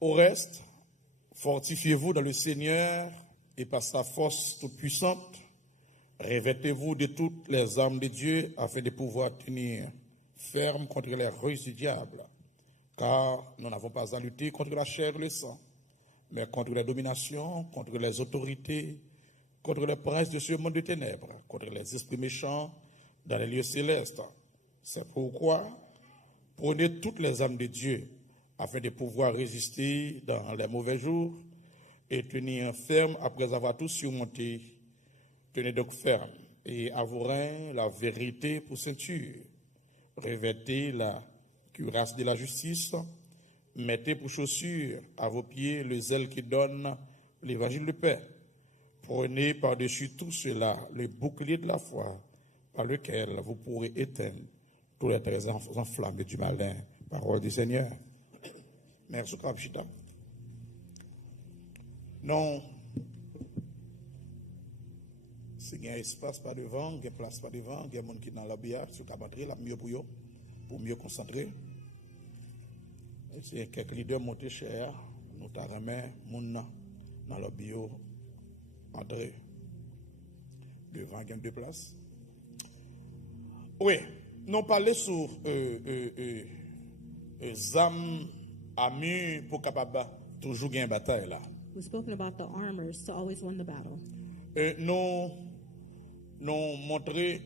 Au reste, fortifiez-vous dans le Seigneur et par sa force toute puissante. Revêtez-vous de toutes les armes de Dieu afin de pouvoir tenir ferme contre les ruses du diable. Car nous n'avons pas à lutter contre la chair et le sang, mais contre les dominations, contre les autorités, contre les princes de ce monde de ténèbres, contre les esprits méchants dans les lieux célestes. C'est pourquoi prenez toutes les armes de Dieu afin de pouvoir résister dans les mauvais jours et tenir ferme après avoir tout surmonté. Tenez donc ferme et à vos reins la vérité pour ceinture. Revêtez la cuirasse de la justice. Mettez pour chaussure à vos pieds le zèle qui donne l'évangile de paix. Prenez par-dessus tout cela le bouclier de la foi par lequel vous pourrez éteindre tous les traits enflammés du malin. Parole du Seigneur. Merci, Kapchita. Non. Si il y a espace par devant, il y a place par devant, il y a des gens qui sont dans la bière, sur la batterie, là, mieux pour eux, pour mieux concentrer. C'est quelques leaders montés cher, nous t'avons mis dans le bio, André, devant, il y a deux places. Oui, nous parlons sur ZAM, AMU, pour capable toujours gagner une bataille là. We've spoken about the armors to always win the battle. Nous montrer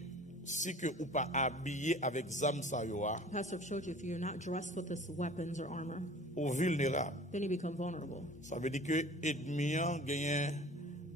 si que ou pas habillé avec ZAM ça yo a. Pastor showed you if you're not dressed with this weapons or armor, Ou vulnérable. then you become vulnerable. Ça veut dire que ennemi a gagné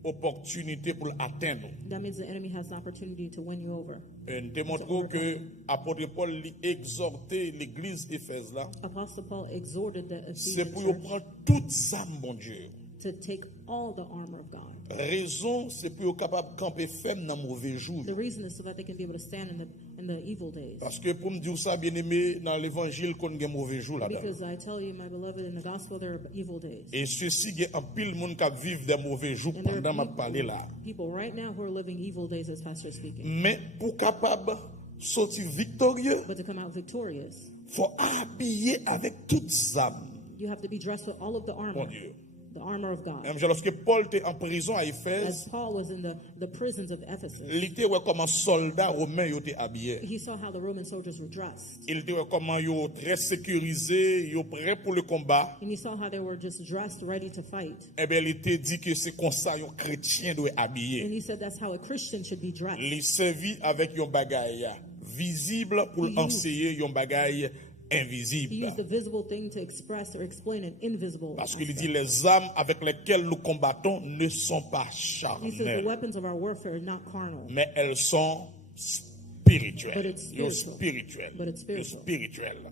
opportunité pour l'atteindre. That means the enemy has an opportunity to win you over. Nous démontrons que apôtre Paul lui exhorté l'église d'Éphèse là, Apostle Paul exhorted the c'est Ephesian pour church prendre toutes âmes bon Dieu. to take all the armor of God. Raison c'est pour capable de camper ferme dans mauvais jours. The reason is so that they can be able to stand in the evil days. Parce que pour me dire ça bien aimé dans l'évangile qu'on a mauvais jours là-dedans. Because I tell you, my beloved, in the gospel there are evil days. Et ceci il y a un pile monde qui vivent des mauvais jours And there pendant m'a are parler là. people right now who are living evil days as pastor is speaking. Mais pour capable sortir victorieux, But to come out victorious, faut habiller avec toutes âmes. you have to be dressed with all of the armor. Mon Dieu. The armor of God. Même lorsque Paul était en prison à As Éphèse, Paul was in the prisons of Ephesus, il était comme un soldat romain il était habillé. he saw how the Roman soldiers were dressed. Il était comment yo très sécurisé, yo prêt pour le combat. And he saw how they were just dressed, ready to fight. Eh bien, il était dit que c'est comme ça un chrétien doit habiller. And he said that's how a Christian should be dressed. Il servi avec un bagaille visible pour enseigner un bagaille He invisible. used the visible thing to express or explain an invisible. Parce qu'il dit les armes avec lesquelles nous combattons ne sont pas He says the charnelles, weapons of our warfare are not carnal. mais elles sont But spirituelles. it's Yo spiritual. spirituelles. But it's Yo spiritual. spirituelles.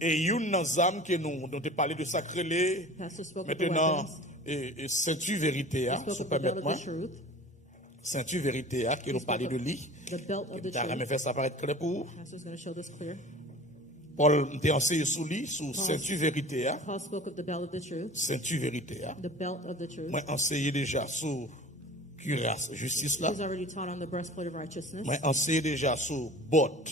Et une des armes que nous dont tu parlé de sacré Pastor spoke of the maintenant weapons. et ceinture vérité, He hein, spoke si of the belt permettez-moi. of the truth. Ceinture vérité, hein, qui nous spoke parlait of de lui. The belt of the Tu as jamais truth. fait ça paraître clair pour vous. Pastor's going to show this clear. Paul était enseigné sous lui, sous ceinture vérité, hein. Paul spoke of the belt of the truth. Ceinture vérité, hein. The belt of the truth. Moi enseigné déjà sous cuirasse justice là. He's already taught on the breastplate of righteousness. Moi enseigné déjà sous botte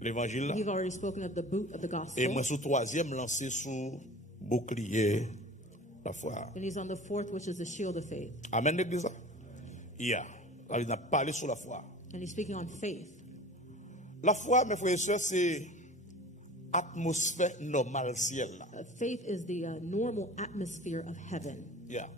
l'évangile là. You've already spoken of the boot of the Et gospel. moi sous troisième lancé sous bouclier la foi. And he's on the fourth, which is the shield of faith. Amen l'église. Yeah. Il a parlé sur la foi. And he's speaking on faith. La foi, mes frères et sœurs, c'est atmosphère normale ciel là. Faith is the normal atmosphere of heaven. Yeah.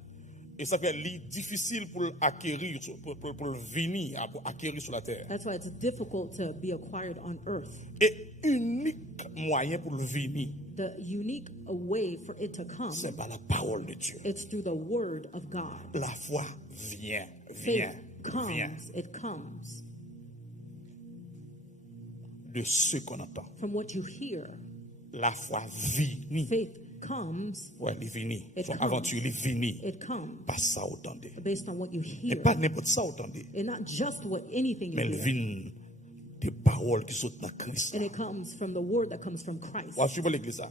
Et ça fait difficile pour acquérir, pour venir, pour acquérir sur la terre. That's why it's difficult to be acquired on earth. Et unique moyen pour le venir, The unique way for it to come, c'est par la parole de Dieu. it's through the word of God. La foi vient, Faith vient it comes de ce qu'on entend. from what you hear. La foi vient. Faith comes, Ouais, il vient. It Son comes. aventure, il vient. it comes Pas ça entendez. based on what you Et hear. pas n'importe ça entendez. And not just what anything Mais you il hear. vient des paroles qui sont dans Christ. And it comes from the word that comes from Christ. On va suivre l'église ça.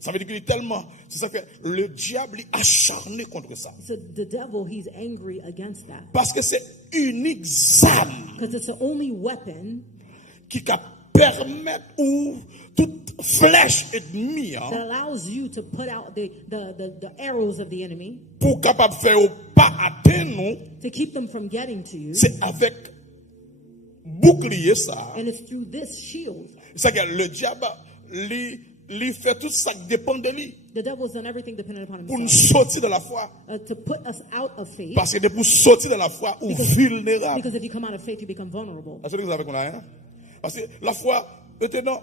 Ça veut dire qu'il est tellement, c'est ça que le diable est acharné contre ça. So the devil, he's angry against that. Parce que c'est unique âme Because it's the only weapon qui a permettre ou toute flèche ennemie that allows you to put out the arrows of the enemy, pour capable faire au pas atteindre nous, to keep them from getting to you. c'est avec bouclier ça. And it's through this shield. C'est que le diable lui fait tout ça qui dépend de lui The devil's done everything dependent upon pour nous himself sortir de la foi. to put us out of faith. Parce que pour sortir de la foi ou vulnérable. Because if you come out of faith, you become vulnerable. Est-ce que vous avez compris hein? Parce que la foi, maintenant,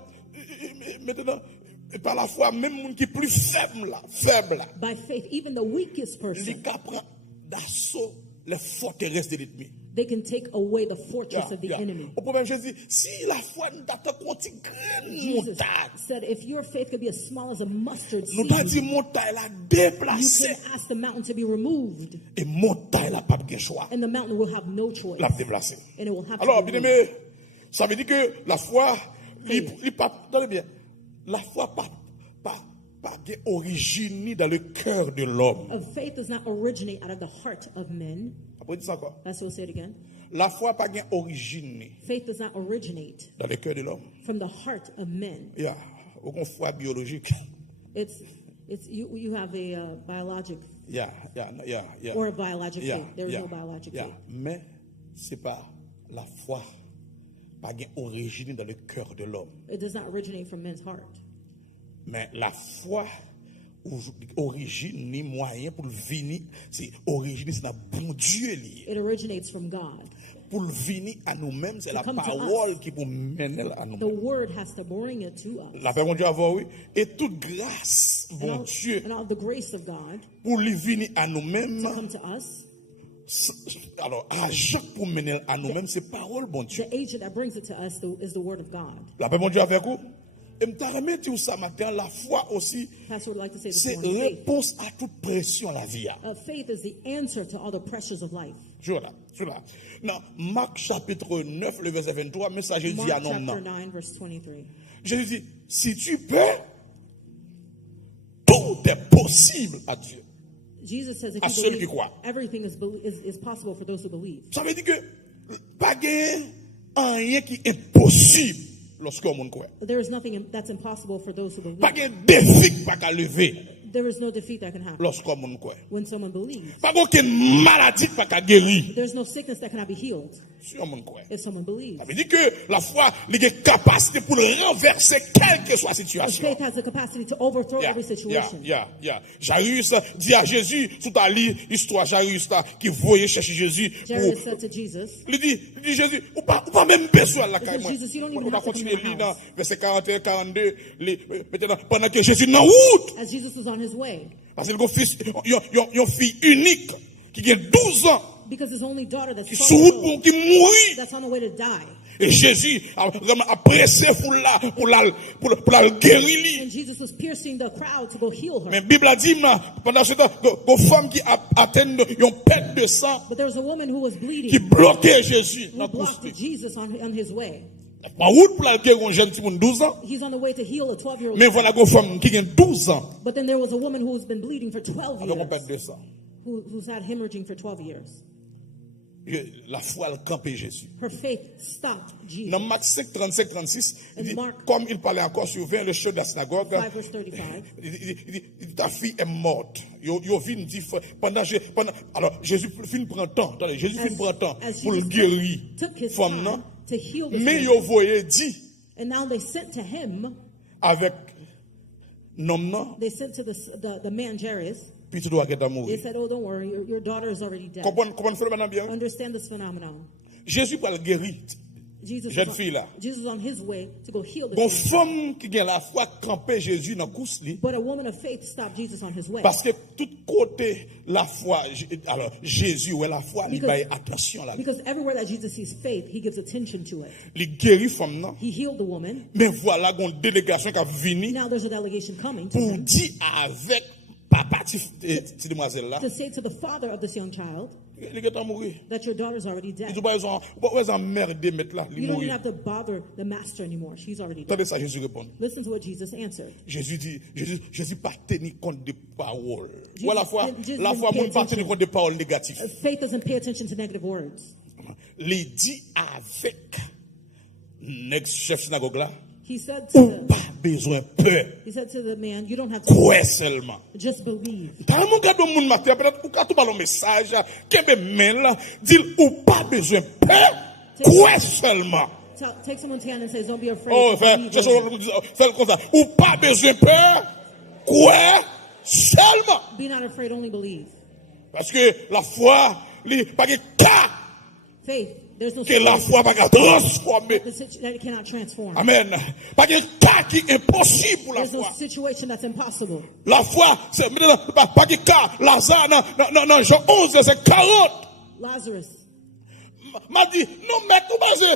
par la foi, même les gens qui sont plus faibles là, By faith, even the weakest ils person, prennent d'assaut les forteresses de l'ennemi. they can take away the fortress of the enemy. Au problème, Jésus, si la foi nous t'attend qu'on grande Jesus montagne, said, if your faith could be as small as a mustard nous t'avons dit seed, montagne la you déplacer can ask the mountain to be removed, et montagne la pas de choix, and the mountain will have no choice, la déplacer. and it will have Alors, to be bien removed. aimé, ça veut dire que la foi, attendez bien, la foi pas d'origine dans le cœur de l'homme. Faith does not originate out of the heart of men. Après, dis ça encore. That's what we'll say it again. La foi pas d'origine Faith does not originate dans le cœur de l'homme. from the heart of men. Il y a aucune foi biologique. It's you have a biologic Yeah. or a biologic Yeah, faith. There is yeah, no biologic yeah. faith. Mais c'est pas la foi pas d'origine dans le cœur de l'homme. It does not originate from men's heart. Mais la foi origine ni moyen pour le venir, c'est origine c'est dans bon Dieu lié. It originates from God. Pour le venir à nous-mêmes, c'est la come to parole qui peut mener à The nous-mêmes. word has to bring it to us. La paix mon Dieu avoir oui et toute grâce And bon all, Dieu and all the grace of God pour lui venir à nous-mêmes. come to us. Alors agent pour mener à nous-mêmes, c'est parole bon Dieu. The agent that brings it to us is the word of God. La paix mon Dieu avec vous. Et me permet de dire ça matin, la foi aussi, Pastor would like to say this c'est morning. Faith. réponse à toute pression la vie. Faith is the answer to all the pressures of life. Je là. Non, Marc chapitre 9, le verset 23, mais ça Jésus dit à Mark non, chapter non. 9, verse 23. Jésus dit, si tu peux, tout est possible à Dieu. Jesus says, if À you celui qui believe, croit. everything is possible for those who believe. Ça veut dire que pas rien qui est impossible lorsqu'on monde croit. There is nothing that's impossible for those who believe. Pas de défi qui pas qu'à lever There is no defeat that can happen lorsqu'on monde croit. when someone believes. Pas aucune maladie qui pas qu'à guérir There's no sickness that cannot be healed si on monde croit. if someone believes. Ça veut dire que la foi a une capacité pour renverser quelle que soit la situation. Faith has the capacity to overthrow every situation. Jairus dit à Jésus, tout à l'histoire Jairus qui voyait chercher Jésus. Jairus said to Jesus, Il dit Jésus, ou pas même besoin la caille. Jesus, you don't even On va have to continuer come to my lire dans house. verset 41, 42, maintenant, pendant que Jésus est en route. as Jesus was on his way, Parce qu'il a une fille unique qui a 12 ans, because his only daughter qui est 12 sur route years pour old, qui mourit. that's on the way to die. Et Jésus a vraiment pressé pour la guérir. And Jesus was piercing the crowd to go heal her. Mais la Bible a dit, pendant ce temps, une femme qui atteignent une perte de sang But there was a woman who was qui bleeding, bloquait Jésus who dans la course. blocked Jesus on his way. En route pour la guérir un jeune petit monde 12 ans. He's on the way to heal a 12-year-old. Mais voilà une femme qui a 12 ans. But then there was a woman who has been bleeding for 12 Alors on perd years, de sang. who's had hemorrhaging for 12 years. La foi, elle campait Jésus. Her faith stopped Jesus. Dans Marc 5, 35, 36, il dit, Mark- comme il parlait encore sur 20, le chef de la synagogue, 5 verse 35. il dit, ta fille est morte. Yo vient dire, alors Jésus fin prend temps, attendez, Jésus fin prend temps as pour le Jesus guérir. took his Femme, time non? to heal this Mais woman. yo voyait dit, And now they sent to him, avec nom, non, they sent to the man Jairus. puis tu dois être They mourir. said, oh, don't worry, your daughter is already dead. Comment faire maintenant bien? Understand this phenomenon. Jésus va le guérir. Jesus Jeune was, fille là. Jesus was on his way to go heal this Bon woman. femme qui a la foi campait Jésus dans la course li. But a woman of faith stopped Jesus on his way. Parce que tout côté la foi, alors Jésus ouais la foi, il Because- baille attention là. Because everywhere that Jesus sees faith, he gives attention to it. Il guérit femme non. He healed the woman. Mais voilà une délégation qui a venu Now there's a delegation coming to pour him dire avec papa petite demoiselle là, to say to the father of this young child il est mourir. that your daughter's already Il dead. dit pas ils ont merdé mettre là, il You don't even mourir. have to bother the master anymore. She's already dead. Attendez ça Jésus répond. Listen to what Jesus answered. Jésus pas tenir compte des paroles. Jesus- Ou la foi Jesus mon pas didn't pay tenir compte des paroles négatives. Faith doesn't pay attention to negative words. Les dit avec Next chef synagogue là, He said ou to pas besoin peur, the man, you don't have to croire seulement. just believe. Quand mon gars moun matin peut-être ou quand tu parles un message, qu'est mail là, dit ou pas besoin peur, croire seulement. Take someone's hand and say, don't be afraid. Oh, Believe c'est only. comme ça. Ou pas besoin peur, croire seulement. Be not afraid, only believe. Parce que la foi, pas de cas Faith, there's no que la situation foi va transformer. that it cannot transform. Amen. Pas de cas qui est impossible pour la There's no foi. situation that's impossible. La foi, c'est pas de cas. Lazare, non, Jean 11, c'est 40. Lazarus. M'a dit, non, mais tout basé,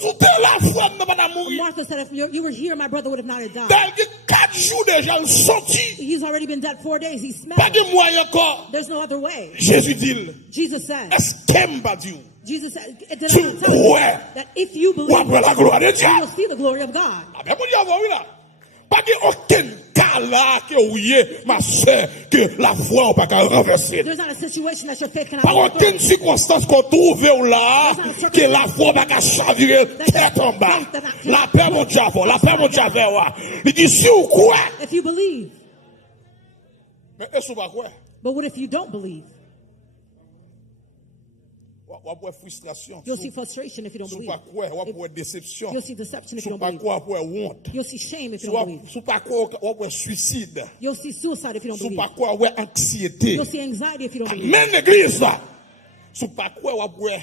vous êtes la foi, nous pas mourir. Martha said, if you were here, my brother would have not have died. Dans 4 jours déjà, il sorti. He's already been dead 4 days. He smelled. Pas de moyen encore. There's no other way. Jésus dit, Jesus said, est-ce qu'il m'a dit? Jesus said, did Tu I not tell you crois. that if you Ou believe, après la gloire de Dieu. you will see the glory of God. Ah ben, mon Dieu, vous là. Pas de aucun cas là, que oubliez, ma soeur, que la foi n'a pas qu'à renverser. There's not a situation that your faith cannot Par overthrow. aucune circonstance qu'on trouve là, que la foi n'a pas qu'à chavirer tête en bas. La paix, mon Dieu, la paix, mon Dieu, il dit, si ou quoi? If you believe, Mais est-ce que vous quoi? but what if you don't believe? Ou avoir frustration. You'll see frustration if you don't Sous believe. pas quoi? Ou avoir déception. You'll see deception if you Sous don't pas believe. quoi? Ou avoir honte. You'll see shame if you don't believe. Sous pas quoi? Ou avoir suicide. You'll see suicide if you don't Sous believe. pas quoi? Ou avoir anxiété. You'll see anxiety if you don't believe. Amen, l'église là. Sous pas quoi? Ou avoir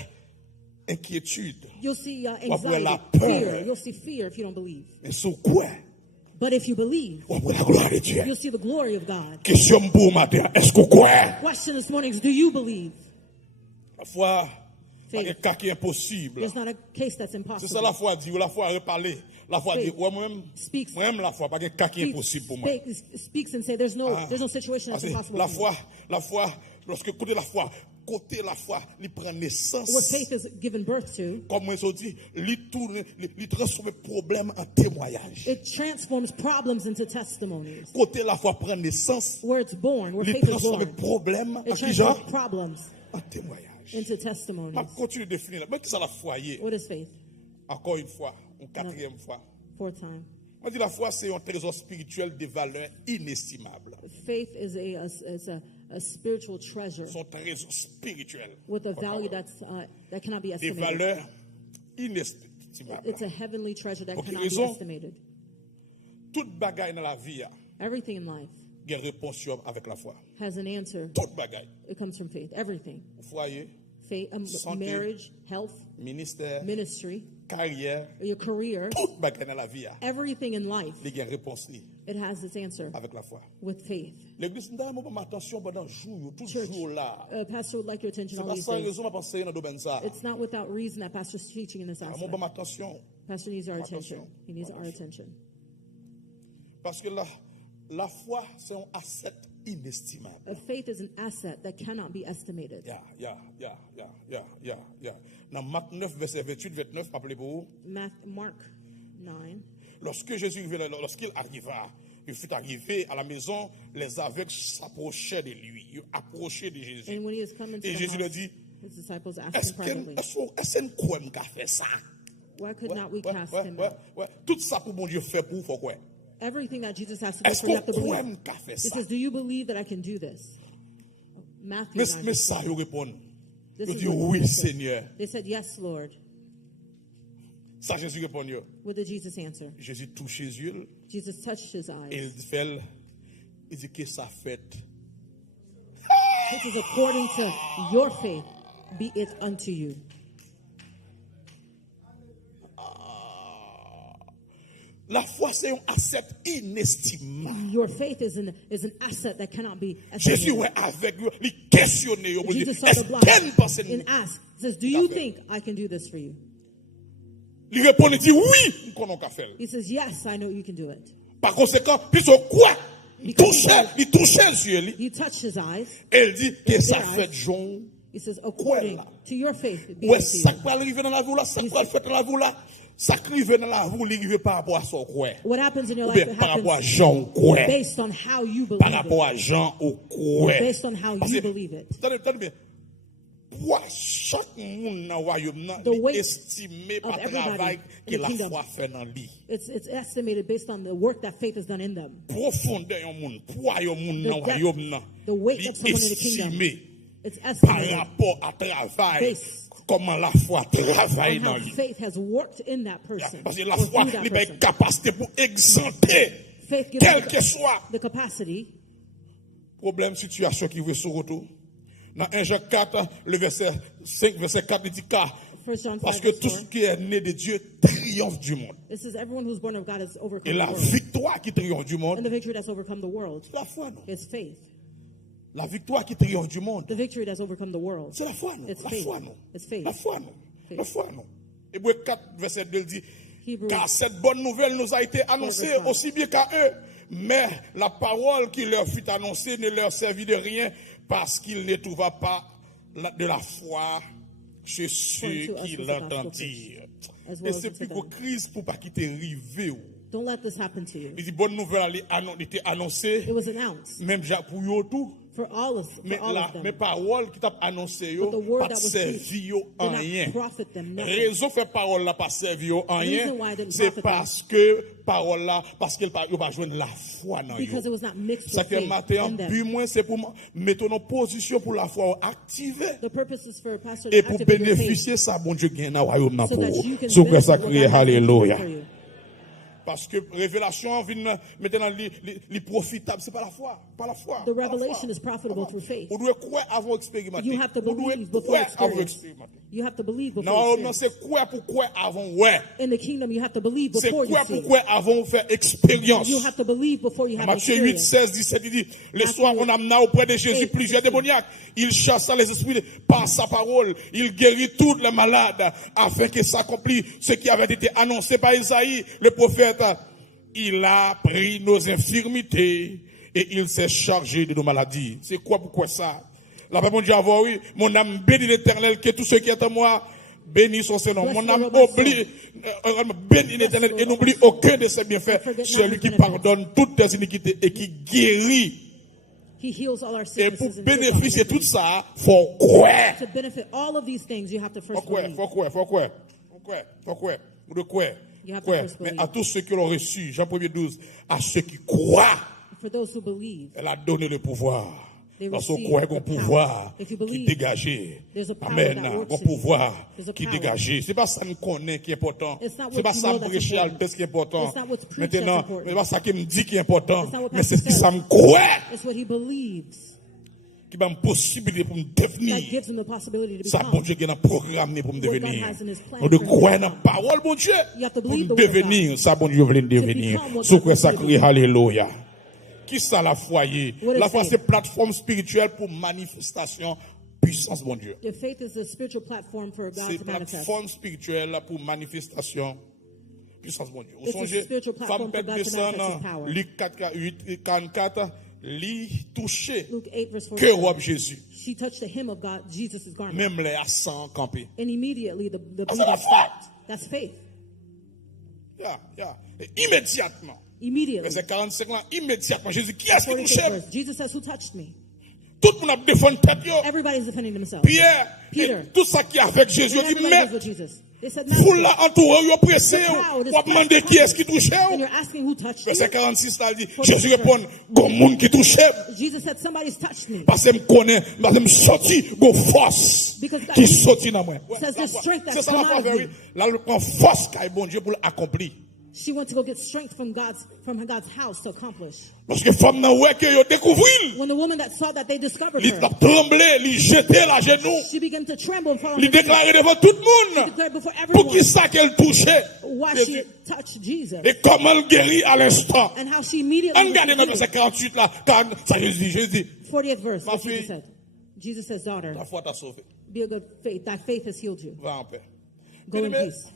inquiétude. You'll see avoir la anxiety, peur. fear. You'll see fear if you don't believe. Mais sous quoi? But if you believe, Ou avoir la gloire de Dieu. you'll see the glory of God. Question pour matin. Est-ce que vous croyez? Question this morning is, do you believe? La foi, Faith. c'est un cas qui est impossible. There's not a case that's C'est ça impossible. la foi dit, ou la foi a reparlé. La foi dit, Faith. ouais, moi-même, Speaks. moi-même la foi, pas un cas qui est impossible pour moi. Speaks and say, there's no situation Parce that's que impossible. la for me. foi, lorsque côté la foi, il prend naissance. What faith is given birth to, Comme moi, je dis, il tourne, il transforme problème en témoignage. it transforms problems into testimonies. Côté la foi prend naissance, Where it's born, where il faith is transforme born, problème en it qui genre? transforms problems En témoignage. into testimonies. Je continue de définir. Mais qui ça la foi? What is faith? Encore une fois, une quatrième fois. Fourth time. On dit la foi, c'est un trésor spirituel de valeur inestimable. Faith is a spiritual treasure Son trésor spirituel with a value that cannot be de estimated. valeur inestimable. It's a heavenly treasure that Pour quelle cannot be raison? estimated. Toute bagaille dans la vie, Everything in life il y a une réponse avec la foi. has an answer. Toute bagaille. It comes from faith. Everything. Foyer, Faith, Santé. marriage, health, ministère, ministry, carrière, your career, toute bagaille dans la vie, everything in life, il y a une réponse it has its answer avec la foi. with faith. L'église, nous avons attention pendant jour, tout Church, jour là. Pastor would like your attention C'est all pas these sans days. raison, on pense dans le domaine ça. It's not without reason that Pastor's teaching in this Nous aspect. avons attention. Pastor needs our Attention. attention. He needs our attention. Parce que la foi, c'est un asset inestimable. Faith is an asset that cannot be estimated. Dans Marc 9, verset 28, 29, rappelez-vous, Mark 9. lorsque Jésus lorsqu'il arriva, il fut arrivé à la maison, les aveugles s'approchaient de lui. Ils approchaient de Jésus. And when he has come into Et the Jésus leur house, dit, his disciples asked est-ce him privately, qu'on peut faire ça? why could not we cast him out? Tout ça pour mon Dieu faire pour faut quoi? Everything that Jesus has to do Est-ce for you qu'on have to believe. peut faire He ça? says, do you believe that I can do this? Matthew Mais 9. ça, ils répondent. This Ils is disent, what oui, Jesus said. Seigneur. They said, yes, Lord. Ça, Jésus répond. What did Jesus answer? Jésus touche Jésus. Jesus touched his Et eyes. il dit que ça fait. This is according to your faith, be it unto you. La foi, c'est un asset inestimable. Your faith is an asset that cannot be Jésus estimated. est avec eux, il questionne. Il dit, Jesus saw est-ce the blind qu'elle pense and asked, says, do you think I can do this for you? Il répond, il dit, oui, nous connaissons qu'à faire. He says, yes, I know you can do it. Par conséquent, puisque quoi? Il touchait les yeux. He touched his eyes. Et il dit que ça Their fait eyes. jaune. He says, according to your faith, be Ouais, it ça unto va arriver dans la vie là, ça va faire dans la vie là. Ça arrive dans la vie, il arrive par rapport à son quoi. you. What happens in your Ou life, bien it par rapport à happens Jean quoi. based on how you Par believe rapport it. à Jean au quoi. Based on how Parce you que, believe it. Tenez bien. Poisson Chaque monde dans le royaume nan, The weight li estimé par of everybody travail in que the la kingdom. foi fait dans lui. It's estimated based on the work that faith has done in them. Profondeur yon monde, poids yon monde dans le depth, royaume nan, the weight li of someone in the kingdom. estimé It's par estimated rapport à travail, based comment la foi travaille on dans how lui. faith has worked in that person. Parce que la or foi, through that il a une person. capacité pour exempter, Faith gives quel you que soit the capacity. problème, situation qui veut sur retour. Dans 1 Jean 4, le verset 5, verset 4, il dit car, 1 John 5, parce que verse tout 4. ce qui est né de Dieu triomphe du monde. It says everyone who's born of God has Et overcome la the world. victoire qui triomphe du And monde, the victory that's overcome the world c'est la foi, non? is faith. La victoire qui triomphe du monde, The victory that's overcome the world. c'est la foi, non? It's La faith. foi, non? It's faith. La foi, non? Faith. La foi, non? Hébreux 4, verset 2 dit, Hebrews car cette bonne nouvelle nous a été annoncée verse 5. aussi bien qu'à eux, mais la parole qui leur fut annoncée ne leur servit de rien parce qu'ils ne trouva pas de la foi chez ceux qui l'entendirent. as Et well as c'est unto plus them. qu'une crise pour pas quitter rivé. Don't let this happen to you. Il dit bonne nouvelle elle était annoncée, It was announced même pour eux tout. for all of Mais them. mes paroles qui t'a annoncé But the yo word pas that was servi preached yo en did rien. not profit them nothing. Raison fait parole là pas servi yo en rien, reason why it didn't c'est profit parce que parole là parce qu'elle pas pas joindre la foi dans yo. Because it was not mixed Ça with que faith matin en in them. but moins c'est pour mettre en position pour la foi activer The purpose is for a pastor et to pour activate your faith bénéficier ça bon Dieu gagne dans royaume là so pour. that you can Sous benefit ça what crier God has in store alléluia. for you. Parce que révélation vient maintenant les profitable, c'est pas la foi, pas la foi. The pas la revelation foi. is profitable through faith. Vous devez croire avant d'expérimenter. You have to Vous devez believe before croire avant experience. d'expérimenter. You have to believe before Non, you non, experience. c'est quoi pour croire avant ouais. In the kingdom, you have to believe C'est before you quoi see. pour croire avant faire expérience. You have to believe before you have Matthieu 8, experience. 16, 17, il dit, le soir on amena auprès de Jésus plusieurs démoniaques. Il chassa les esprits par sa parole. Il guérit tous les malades afin que s'accomplisse ce qui avait été annoncé par Isaïe, le prophète. Il a pris nos infirmités et il s'est chargé de nos maladies. C'est quoi pourquoi ça? La paix, mon Dieu, avoir oui, mon âme bénit l'Éternel, que tout ce qui est en moi bénit son Seigneur. Bless Mon the âme Lord, my oublie, bénit l'Éternel et n'oublie aucun de ses bienfaits. forget not Celui his qui benefits. pardonne toutes tes iniquités et qui guérit. He heals all our Et pour sicknesses and heals all bénéficier de tout sicknesses. ça, faut croire. To benefit all of these things, you have to Faut first croire, believe. faut croire, faut croire. Faut croire, faut croire. Vous devez croire. You have to Croire. first Mais believe. à tous ceux qui l'ont reçu, Jean 1er 12, à ceux qui croient, For those who believe, elle a donné le pouvoir. They Parce qu'on receive croit the qu'on power. pouvoir If you qui believe, dégagé. there's a power Amen. that works Un in you. pouvoir There's a qui power. dégagé. C'est pas ça qu'on connaît qui est important. It's not C'est what pas you ça know me that's prêcher à important. l'altesse qui est important. It's not what's preached Maintenant, that's important. c'est pas ça qui me dit qui est important. It's not what Mais c'est ce qui pastor ça says. me croit it's what he believes qui m'a une possibilité pour me that devenir. gives him the possibility to Ça, become. bon Dieu, qui a programmé pour me What God devenir. has in his plan Nous de for him croire to dans la become. parole, bon Dieu, You have to pour believe me the word of devenir. Ça, bon Dieu, voulait devenir. become what Sous God quoi ça wants you to crie, be. alléluia. Qui ça la foyer? What is La foi, faith? c'est plateforme spirituelle pour manifestation, puissance, bon Dieu. Your faith is a spiritual platform for God C'est to manifest. plateforme spirituelle là pour manifestation, puissance, bon Dieu. Vous It's a songez, spiritual platform femme for pète God to descend manifest His dans power. Luc 4, 8, 44, li touché Luke 8, verse que 44. robe Jésus. She touched the hem of God, Jesus' garment. Même les à 100 campés. And immediately the Ah, c'est bleeding la foi. stopped. That's faith. Et immédiatement. Immediately. Verset 45 là, immédiatement, Jésus, qui est-ce qui 46 touche? verse. Jesus says, who touched me? Tout le monde a défendu tête, yo. Everybody's defending themselves. Pierre, Peter. et tout ça qui est avec Jésus, And il dit, everybody was mais, with Jesus. They said, vous "Master." là entouré, vous pressé, The crowd is vous demandez qui est-ce qui touche? And you're asking who touched Verset you? 46 là, il dit, 46 Jésus répond, gon monde qui touche, Jesus said, somebody's touched me. parce que me connaît, parce que me sorti, gon force Because God qui sorti dans moi. says there's strength that's C'est ça la come out foi, of oui. me. Là, le prend force qu'a bon Dieu pour l'accomplir. She went to go get strength from God's house to accomplish. Parce que femme nan ouais que yo découvrir, When the woman that saw that they discovered il her, a tremblé, il jeté la genou, she began to tremble and fall on il her face. déclaré devant tout le monde. Declared before Pour everyone qui ça qu'elle touchait? why she touched Jesus Et comment elle guérit à l'instant? and how she immediately On regarde dans was verset healed. 48 là, quand ça Jésus dit, 40th verse. Ma What fille. Jesus said. Jesus says, daughter, ta foi t'a sauvé. be a good faith. Thy faith has healed you. Va en paix. Go in Bien-aimé, peace.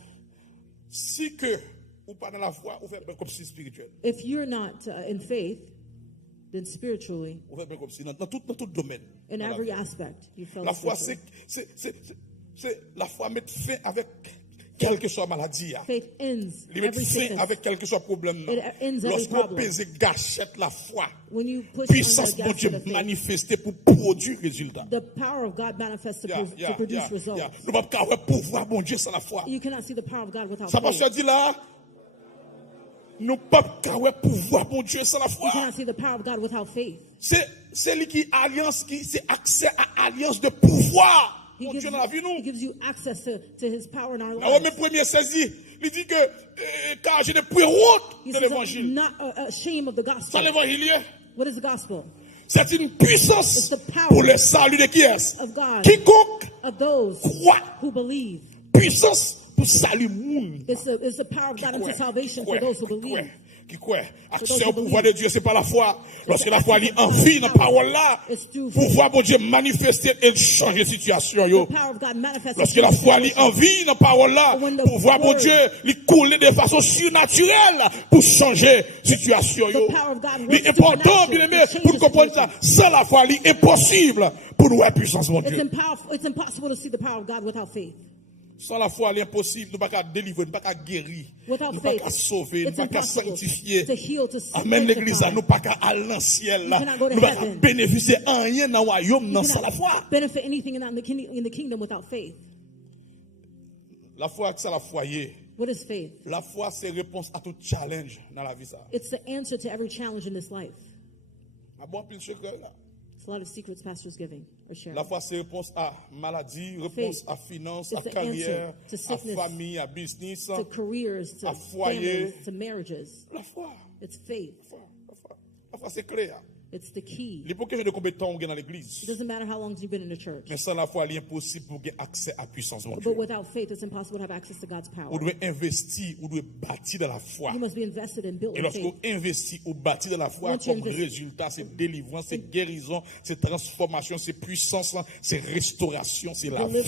si que ou pas dans la foi, ou fait bien comme si spirituel. If you're not in faith, then spiritually, Ou fait bien comme si dans tout domaine. in dans la every vie. aspect, you felt La foi, spiritual. c'est la foi mettre fin avec quelle que soit maladie, Faith ends il met every fin sickness. avec quel que soit problème. It ends every Lorsqu'on problem. pèse gâchette la foi, When you push puissance in de the Dieu gas of faith, manifestée pour produire résultat. the power of God manifests to, to produce results. Nous ne pouvons pas pouvoir bon Dieu sans la foi. You cannot see the power of God without Ça faith. pasteur dit là, nous ne pouvons pas pouvoir bon Dieu sans la You foi. cannot see the power of God without faith. C'est lui qui alliance, qui c'est accès à alliance de pouvoir. He Mon gives, Dieu dans you, la vie nous. he gives you access to his power in our La Romaine lives. premier saisi, il dit que car je n'ai plus honte He de says, l'évangile. I'm not ashamed of the Ça gospel. l'évangile, What is the gospel? c'est une puissance It's the power pour le salut de qui est? of God, Quiconque of those croit. who believe. Puissance pour salut monde. It's the power of God unto salvation for those who believe. Qui croit. Accès au pouvoir de Dieu, c'est pas la foi. Lorsque la foi lit en vie dans la parole là, pouvoir bon Dieu manifester et changer la situation. Yo. The power of God manifests. Lorsque la foi lit en vie dans la parole là, pouvoir bon Dieu lui couler de façon surnaturelle pour changer la situation. Yo. C'est important, bien aimé, pour comprendre ça. Sans la foi, c'est impossible pour nous avoir puissance, mon Dieu. It's impossible to see the power of God without faith. Sans la foi, l'impossible, nous ne pouvons pas délivrer, nous ne pouvons pas guérir, nous Without ne pouvons faith, pas sauver, nous ne it's pouvons pas impossible sanctifier. to heal, to Amen, l'église, sanctify. nous ne pouvons pas aller dans le ciel, là. You cannot go to Nous ne pouvons pas heaven. bénéficier de rien dans le royaume, You non, sans la cannot foi. benefit anything in the kingdom without faith. La foi, c'est la foi. What is faith? La foi, c'est réponse à tout challenge dans la vie. Ça. It's the answer to every challenge in this life. Ah bon, puis le secret, là. It's a lot of secrets pastors giving or sharing. La foi, c'est réponse à maladie, réponse Faith à finance, is à the carrière, answer to à sickness, famille, à business. To careers, to à foyer. families, to marriages. La foi. It's faith. La foi, la foi. La foi, c'est clair. It's the key. Il faut que je de combien de temps on est dans l'église. It doesn't matter how long you've been in the church. Mais sans la foi, il est impossible pour avoir accès à la puissance de Dieu. But without faith, it's impossible to have access to God's power. On doit investir, on doit bâtir dans la foi. You must be invested and built Et in lorsqu'on faith. investit ou bâtit dans la foi, Once you comme invest- résultat, c'est délivrance, c'est guérison, c'est transformation, c'est puissance, c'est restauration, c'est la vie.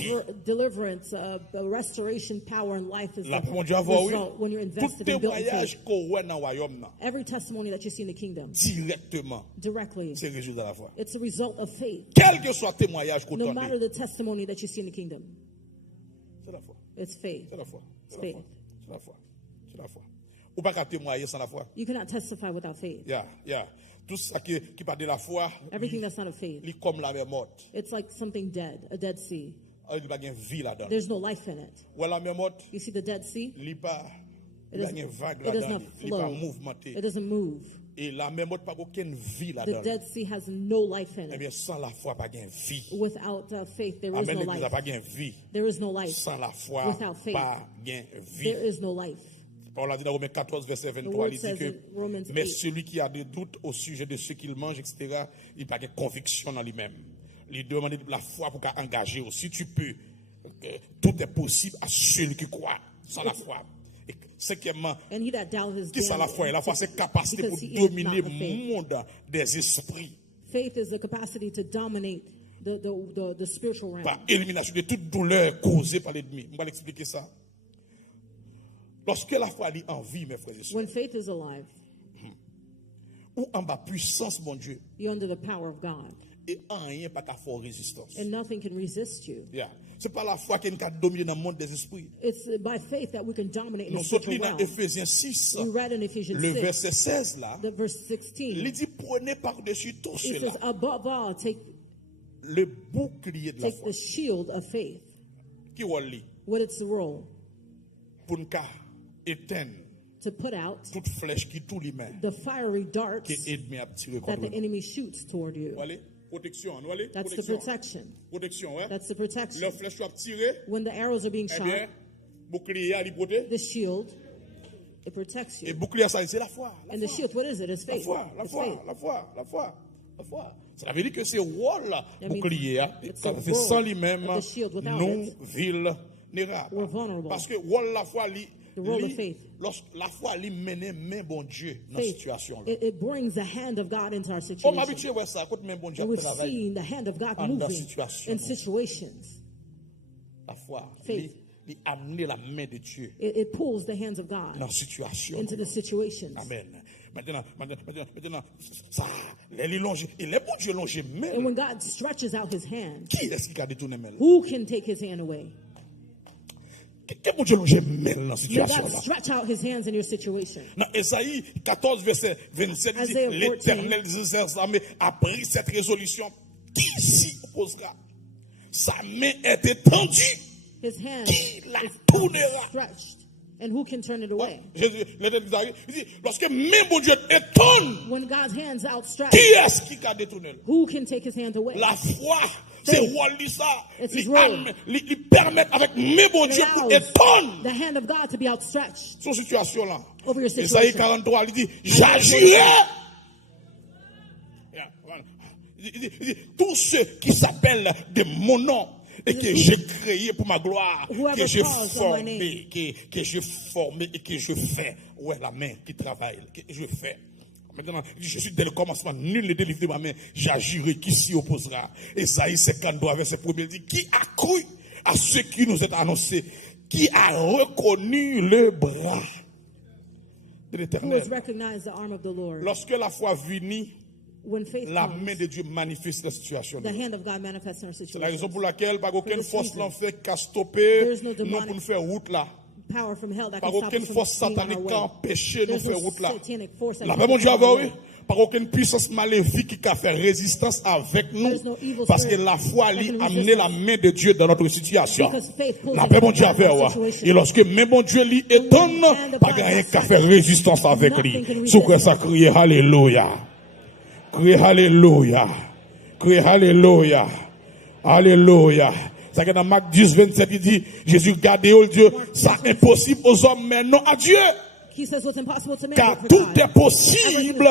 Deliverance, restoration, power, and life is La the mon Dieu avoir oui. result when you're Tout invested and built in témoignage faith. qu'on voit dans le royaume, là, Every testimony that you see in the kingdom, directement, directly, c'est le résultat de la foi. it's a result of faith. Quel que soit le témoignage qu'on No donne, matter the testimony that you see in the kingdom, c'est la foi. it's faith. C'est la foi. C'est la Faith. foi. C'est la foi. C'est la foi. Ou pas qu'à témoigner sans la foi. You cannot testify without faith. Yeah. Tout ça qui parle de la foi, Everything that's not of faith, il est comme la mer morte. it's like something dead, a dead sea. Il n'y a pas de vie là-dedans. There's no life in it. Ou la mer morte, You see the Dead Sea? il n'y a pas It de does, vague it does là-dedans. not Il n'est pas flow. mouvementé. It doesn't move. Et la mer morte n'a pas aucune vie The là-dedans. Dead Sea has no life in Eh it. bien, sans la foi, pas de vie. Without faith, there is Amen, no l'église n'a life. pas de vie. There is no life. Sans la foi, Without faith, pas de vie. there is no life. Paul a dit dans Romains 14, verset 23, word il dit says que, in Romans mais 8, celui qui a des doutes au sujet de ce qu'il mange, etc., il n'a pas de conviction dans lui-même. Il demande la foi pour engager aussi. Tu peux. Tout est possible à celui qui croit. Sans la foi. Et cinquièmement, and he that doubteth is qui c'est la foi? La foi, c'est capacité pour because he is dominer not le of faith. monde des esprits. Faith is the capacity to dominate the spiritual realm. Par élimination de toute douleur causée par l'ennemi. On va l'expliquer ça. Lorsque la foi est en vie, mes frères et sœurs, When faith is alive, ou en bas puissance, mon Dieu, you're under the power of God, et en rien pas qu'à faire résistance. and nothing can resist you. Yeah. C'est pas la foi qui a dominé dans le monde des esprits. It's by faith that we can dominate in Nous the sommes spiritual dans realm. Éphésiens 6, We read in Ephesians le 6, verset 16 là, the verse 16. il dit prenez par-dessus tout It cela says, above all, take le bouclier de la the foi. shield of faith. Qui va lire What it's the role? pour nous éteindre To put out toute flèche qui tout lui-même the fiery darts qui est ennemi à tirer that contre the nous. enemy shoots toward you. Allez, protection, nous allez, That's the protection. protection. Protection, ouais. That's the Le protection. flèche soit tiré, When the arrows are being eh shot, bien, bouclier à l'hypothèse. the shield, it protects Et you. bouclier ça, c'est la foi. And the shield, what is it? It's La faith. foi, la It's foi, faith. la foi, la foi, la foi. Ça veut dire que c'est wall means bouclier, it's c'est a sans wall lui-même, of the shield. Without nous, it, vulnérables. we're vulnerable. Parce que wall la foi, The role of faith. lorsque la foi, lui mène main bon Dieu dans cette Faith, situation là. it brings the hand of God into our On situation. m'habitue à ça, quand même bon Dieu And we've travaille. seen the hand of God En moving dans situation. in situations. La foi, Faith. il amener la main de Dieu It pulls the hands of God dans situation. into the situations. Amen. Maintenant, ça, il longe, il est bon Dieu longe And même. when God stretches out his hand, Qui est-ce qui a détourné main? who can take his hand away? Que mon Dieu nous j'aime dans la May situation God là. stretch out his hands in your situation. Dans Ésaïe 14, verset 27, il dit, Isaiah 14. l'Éternel des armées a pris cette résolution. Qui s'y opposera? Sa main est étendue. His hand Qui la is tournera? stretched. And who can turn it away? Jésus, l'Éternel il dit, lorsque même mon Dieu étonne, When God's hands outstretched, qui est-ce qui a détourné? who can take his hand away? La foi, c'est rôle ça. It's his Il role. permet avec mes bon Dieu pour Allows étonner the hand of God to be outstretched son situation là. over your Ésaïe situation. 43, il dit, j'agirai. Il dit, tous ceux qui s'appellent de mon nom et que j'ai créé pour ma gloire, Whoever que j'ai calls on my formé, que j'ai formé et que je fais. Ouais, la main qui travaille, que je fais. Maintenant, il dit, je suis dès le commencement, nul n'est délivré de ma main, j'agirai, qui s'y opposera. Ésaïe 53, verset 1, il dit, qui a cru à ce qui nous est annoncé, qui a reconnu le bras de Who l'Éternel. has recognized the arm of the Lord? Lorsque la foi venit, When faith la comes, main de Dieu manifeste la situation. the hand of God manifests in our C'est la raison situation. pour laquelle, par aucune this force reason, l'enfer qu'a stoppé, there is no nous demonic pour nous faire route là. Power from hell that Par can stop aucune us force from being on satanique our qui a way. empêché nous There's faire no route là. satanic force that La can paix, mon keep Dieu, us on our oui. way. Par aucune puissance maléfique qui a fait résistance avec nous. There's no evil Parce que spirit la foi that lui can a resist amené us. la main de Dieu dans notre situation. Because faith pulls La the paix, hand mon of Dieu, God in avec our moi. situation. Et lorsque même mon Dieu lui étonne, hand of pas God rien has qu'à touched, faire résistance avec lui. nothing can resist Sous quoi ça him. crier Alléluia. Crier Alléluia. Crier Alléluia. Alléluia. C'est que dans Marc 10, 27, il dit, Jésus, gardez au Dieu, ça impossible aux hommes, mais non à Dieu. He says what's impossible to man Car is for tout God. est possible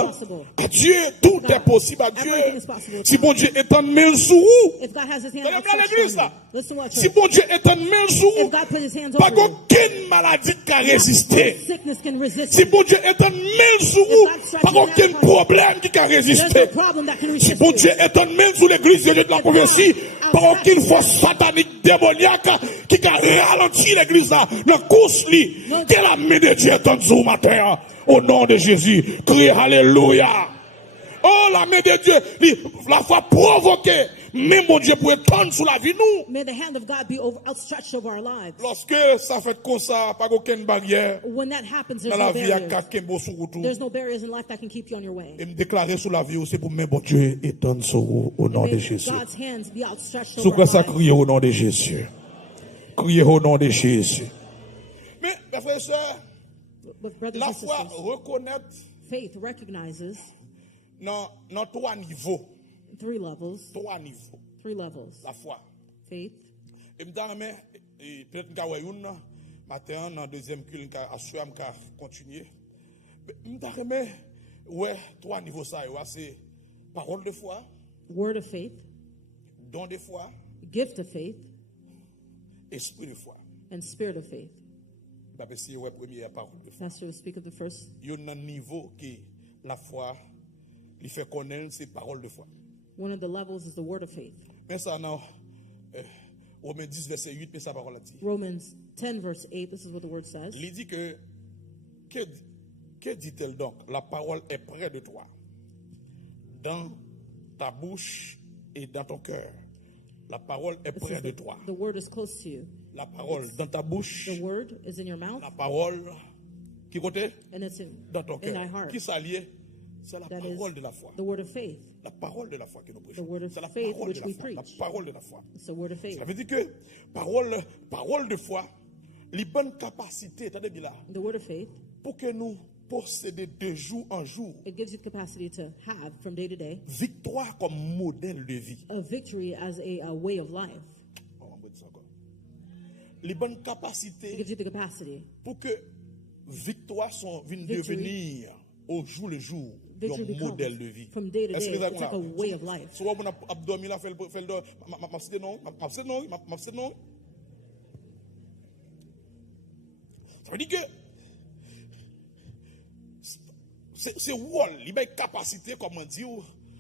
à Dieu. Tout est possible à Dieu. Everything is possible with Si God. bon Dieu est en main sous vous, If God has his hand Regardez outstretched l'église, on là. you, listen what si bon Dieu est en main sous If vous, God put his hands pas over you, aucune maladie qui a résisté. sickness can resist Si you. bon Dieu est en main sous vous, pas aucun problème qui a There's résisté. no problem that can Si resist bon you. Dieu est en main sous l'église de Dieu de la prophétie, pas aucune force satanique démoniaque qui a ralenti l'église là, dans la course li, que la main de Dieu est en dessous matin, au nom de Jésus, criez Alléluia. Oh, la main de Dieu, la foi provoquée, mais mon Dieu pour étendre sous la vie nous. May the hand of God be outstretched over our lives. Lorsque ça fait comme ça, pas aucune barrière, When that happens, dans there's la no vie, il y a barriers. quelqu'un beau sur retour. There's no barriers in life that can keep you on your way. Et me déclarer sous la vie, c'est pour mes bon Dieu étendre sur vous au nom de May Jésus. God's hands be outstretched Sous over quoi our ça lives. crier au nom de Jésus. Crier au nom de Jésus. Mais, mes frères et sœurs, But brothers la and foi sisters, reconnaît faith recognizes dans trois niveaux. three levels. Trois niveaux. Three levels. La foi. Faith. Et peut-être que je une matin, dans le deuxième culte, je vais continuer. Mais ouais, trois niveaux ça, c'est parole de foi, Word of faith. don de foi, Gift of faith. esprit de foi. And spirit of faith. Parce que ouais, première parole de foi. Pastor will speak of the first. Il y a un niveau que la foi lui fait connaître, c'est parole de foi. One of the levels is the word of faith. Mais ça, non, Romains 10, verset 8, mais sa parole a dit. Romans 10 verse 8, this is what the word says. Il dit que dit-elle donc? La parole est près de toi, dans ta bouche et dans ton cœur. La parole est It près says de that toi. the word is close to you. La parole dans ta bouche, The word is in your mouth la parole qui côté? and it's Dans ton in cœur. thy heart. Qui s'allie? C'est la That is parole de la foi. the word of faith. La parole de la foi que nous prêchons. The word of C'est la faith parole which de la we foi. La preach. parole de la foi. It's the word of faith. Ça veut dire que parole de foi, les bonnes capacités, attendez bien là, The word of faith, pour que nous possédions de jour en jour, it gives you the capacity to have from day to day victoire comme modèle de vie. a victory as a way of life. On va dire ça encore. Les bonnes It capacités gives you the capacity. pour que victoire vienne Victory. devenir au jour le jour Victory un becomes modèle de vie. from day to Est-ce day. que It's like a way of life. soit on a abdomen là, fait le m'a cité non, ça veut dire que c'est rôle, il a une capacité, comment dire,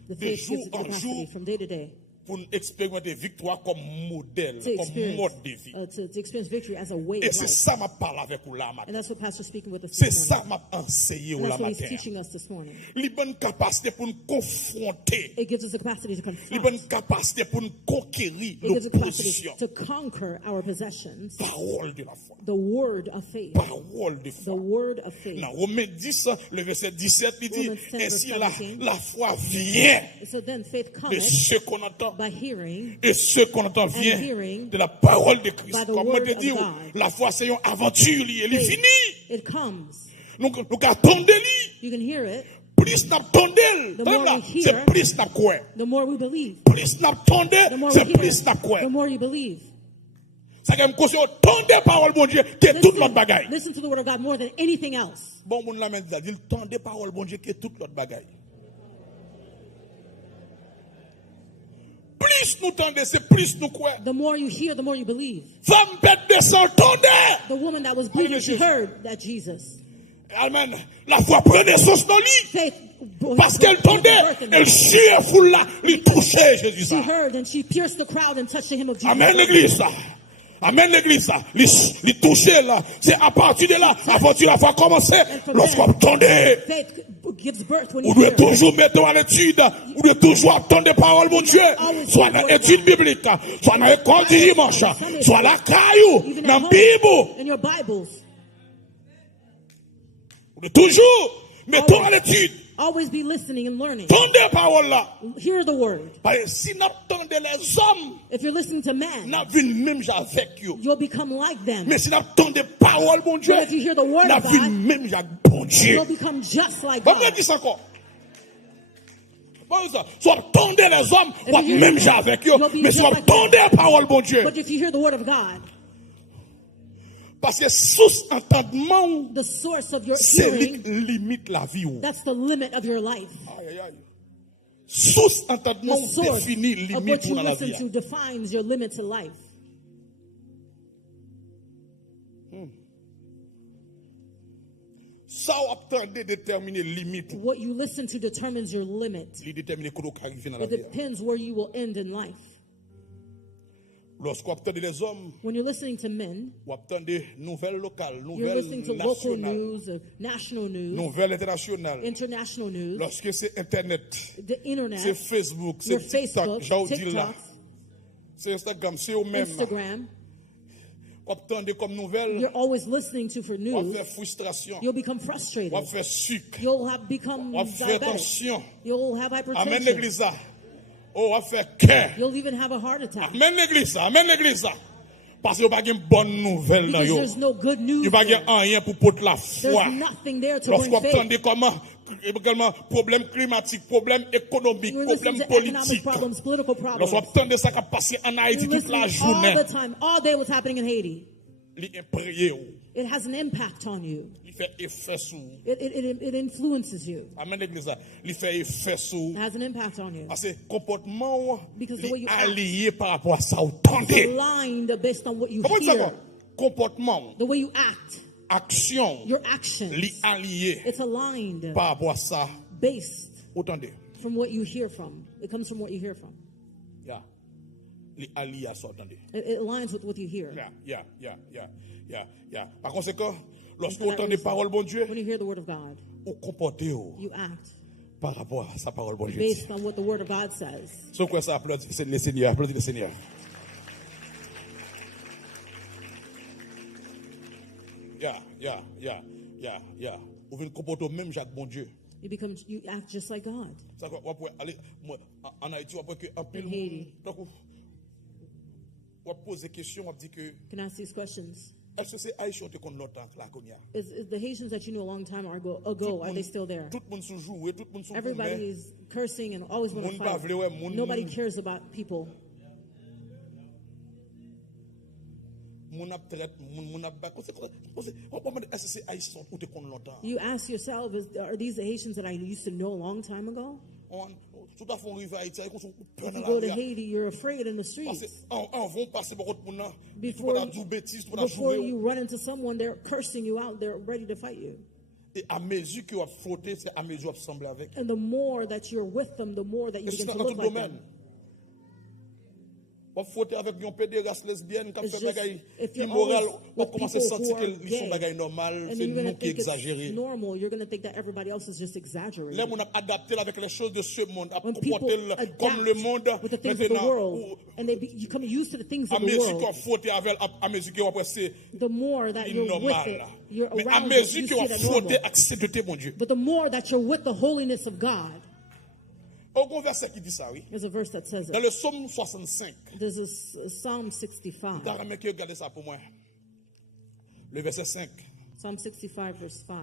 The de faith jour gives you the en capacity jour, from day to day pour nous expérimenter victoire comme modèle, to comme experience, mode de vie. to experience victory as a way Et of c'est life. ça m'a parlé avec vous là matin. And that's what Pastor's speaking with us C'est this ça morning. m'a enseigné And vous là that's what he's matin. teaching us this morning. Les bonnes capacités pour nous confronter. It gives us the capacity to Les confront. bonnes capacités pour nous conquérir It gives us the capacity l'opposition. to conquer our possessions. Parole de la foi. The word of faith. Parole de The foi. word of faith. Dans Romains 10, le verset 17, il dit, Romans 10, ainsi verse 17. la foi vient So then faith de cometh ce qu'on entend. by hearing, Et ce qu'on entend vient hearing de la parole de Christ. by the Comme word je te of dis, God. la foi c'est une aventure, elle est Faith. finie. It comes. Nous attendons, You can hear it. plus nous attendons, The more we hear, c'est plus nous croyons. The more we believe. Plus nous attendons, The more c'est we hear, plus nous the croyons. more you believe. Ça veut dire que attendez parole bon Dieu, que toute l'autre bagaille. Listen to the word of God more than anything else. Bon, mon la dit, il tendez parole bon Dieu, que toute l'autre bagaille. Plus nous tendez, c'est plus nous croyons. The more you hear, the more you believe. Femme bête de sang, tendez. The woman that was bleeding, she Jesus. heard that Jesus. Amen. La foi prenait naissance dans lui. Faith. Parce qu'elle tendait, elle suait foule là, lui touchait Jésus. She Ça. heard and she pierced the crowd and touched the hem of Jesus. Amen l'église ça. Amen l'église ça. Les toucher là. C'est à partir de là, l'aventure la foi commencer. Lorsqu'on tendait. Faith gives birth when Vous you devez hear. toujours mettre à l'étude, vous devez toujours attendre des paroles, mon Dieu. Soit dans l'étude biblique, soit dans l'école du dimanche, soit la caillou, Even dans at la home, Bible. in your Bibles. Vous devez toujours mettre à l'étude, Always be listening and learning. attendre des paroles là. Hear the word. Parce que si nous attendons les hommes, If you're listening to man, nous venons même avec eux. you'll become like them. Mais si nous attendons des paroles, mon Dieu, But if you hear the word nous of venons God, même avec bon Dieu. you'll become just like Bon, God. me dis ça encore. Bon, ça. Soit attendez les hommes, soit you hear même the- avec eux. you'll be Mais just soit like attendez les paroles, mon Dieu. But if you hear the word of God, Parce que sous entendement, the source of your c'est hearing, limite la vie. that's the limit of your life. Aïe, aïe, aïe. Sous entendement The source définit of limite what pour you la listen vie. to defines your limit to life. Ça, on attendait déterminer limite. What you listen to determines your limit. Il détermine comment on arrive dans la It vie. depends where you will end in life. Lorsqu'on attendait les hommes, When you're listening to men, on attendait nouvelles locales, you're nouvelles listening to local nationales, news, national news, nouvelles internationales. international news, Lorsque c'est Internet, the internet, c'est Facebook, your c'est TikTok, Facebook, j'ai dit là, TikTok, c'est Instagram, c'est eux-mêmes. Instagram. On attendait comme nouvelles, You're always listening to for on news. fait frustration, You'll become frustrated. on fait sucre, You'll have become on fait diabetic. tension. You'll have Amen hypertension. l'église là. Oh, on fait cœur. You'll even have a heart attack Amen l'église là, amen l'église là. Parce qu'il n'y a pas de bonne nouvelle dans because yo. there's no good Il news n'y a pas there. rien pour porter la foi. There's nothing there to bring Lorsqu'on faith. entendait comment problème climatique, problème économique, You're listening problème to economic politique. problems, political problems. Lorsqu'on entendait ça qui a passé en Haïti You're toute la listening all journée, the time, all day what's happening in Haiti. il est prié. It has an impact on you. Il fait effet sur. It influences you. Amen l'église là. Il fait effet sur. It has an impact on you. Parce que comportement Because the way you est act allié par rapport à ça. Vous It's entendez. aligned based on what you Comment ça hear. va? Comportement, The way you act, action, your actions. li allié It's aligned par rapport à ça. based Vous entendez. from what you hear from. It comes from what you hear from. Yeah. Li allié à ça. Entendez. It aligns with what you hear. Yeah. Par conséquent, lorsqu'on For that entend des reason, paroles, bon Dieu, When you hear the word of God, vous comportez you act par rapport à sa parole, bon Dieu. based on what the word of God says. C'est quoi ça? Applaudissez le Seigneur. Applaudissez le Seigneur. Yeah. Vous venez comporter même Jacques, bon Dieu. You act just like God. Ça quoi, on peut aller, en Haïti, on peut que un pile In Haiti. donc, on pose des questions, on dit que, Can I ask these questions? est-ce que c'est Haïtien qui est longtemps là, qu'on y a? Is the Haitians that you knew a long time ago, are they still there? Tout le monde se joue, tout le monde se joue. Everybody is cursing and always want to Moun pa fight. vle wè, moun- Nobody cares about people. Moun ap traite, moun ap bak. On peut est-ce que c'est Haïtien ou te connaît longtemps? You ask yourself, are these the Haitians that I used to know a long time ago? Tout à fait, on arrive à Haïti, ils sont peur If dans you go to la vie. Haiti, you're afraid in the Parce streets. que on vont passer beaucoup de monde là, tu Before, peux dire bêtises, tu peux before jouer. you run into someone, they're cursing you out. They're ready to fight you. Et à mesure que vous flottez, c'est à mesure que vous semblez avec. And the more that you're with them, the more that you Et c'est begin to dans look tout like domaine. them. On frotter avec un pédéraste lesbienne qui It's fait just, bagaille if you're immoral, always on with commence à people who sentir are qu'ils sont gay, bagaille normal, and c'est then you're going nous to qui think it's exagérons. normal, you're going to think that everybody else is just exaggerating. Là, on a adapté avec les choses de ce monde, à When people comporter adapt comme le monde with the things of the maintenant. world, and you become used to the things À of the mesure qu'on world, frotte avec à mesure qu'on après c'est the more that you're with normal. it, you're Mais à around it, mesure you qu'on see it frotte normal. avec sainteté, mon Dieu. But the more that you're with the holiness of God, Au verset qui dit ça, oui. there's a verse that says Dans it. le psaume 65, There's a Psalm 65. t'as remarqué que regardez ça pour moi. Le verset 5. Psalm 65, verse 5.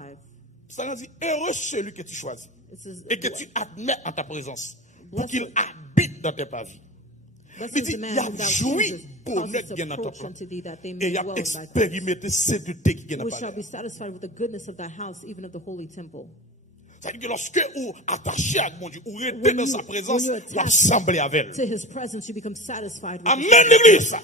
Ça dit, heureux celui que tu choisis It says, et que tu admets en ta présence pour Blessed- qu'il habite dans tes pavis. Blessed Il is dit, the man il a whom thou joui choosest, pour causes notre to bien dans ton approach plan. unto thee, that they Et may il a dwell in thy courts. expérimenté sainteté qui est dans We ta shall vie. be satisfied with the goodness of thy house, even of the holy temple. C'est-à-dire que lorsque vous attaché à mon Dieu, vous restez When dans you- sa présence, when you vous attach assemblez avec elle. To his presence, you become satisfied with Amen, his l'église.